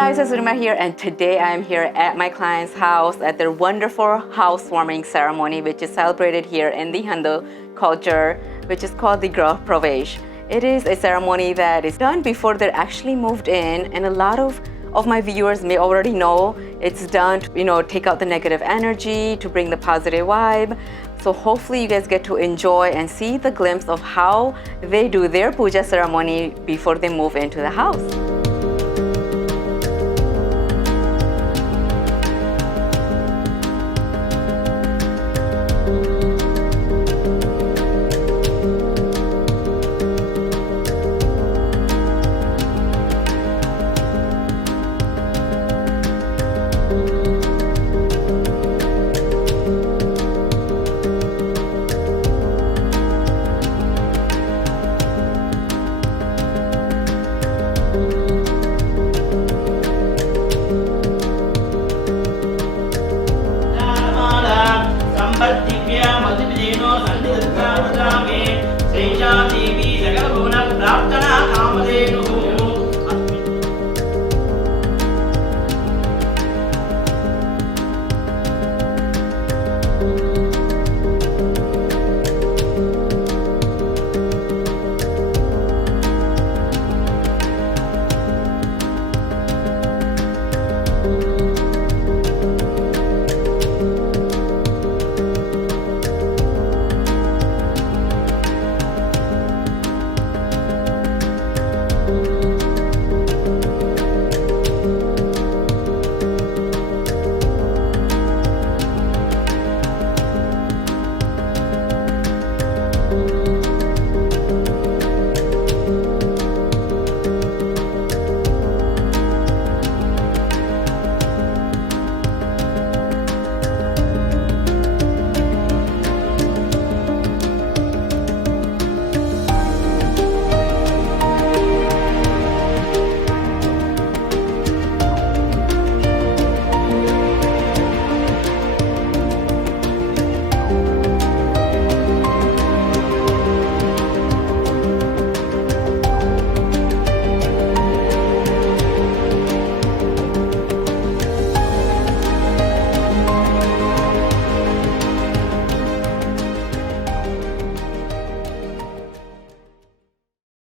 guys, it's Griha here, and today I am here at my client's house at their wonderful housewarming ceremony, which is celebrated here in the Hindu culture, which is called the Griha Pravesh. It is a ceremony that is done before they're actually moved in, and a lot of my viewers may already know it's done to, take out the negative energy, to bring the positive vibe. So hopefully you guys get to enjoy and see the glimpse of how they do their puja ceremony before they move into the house.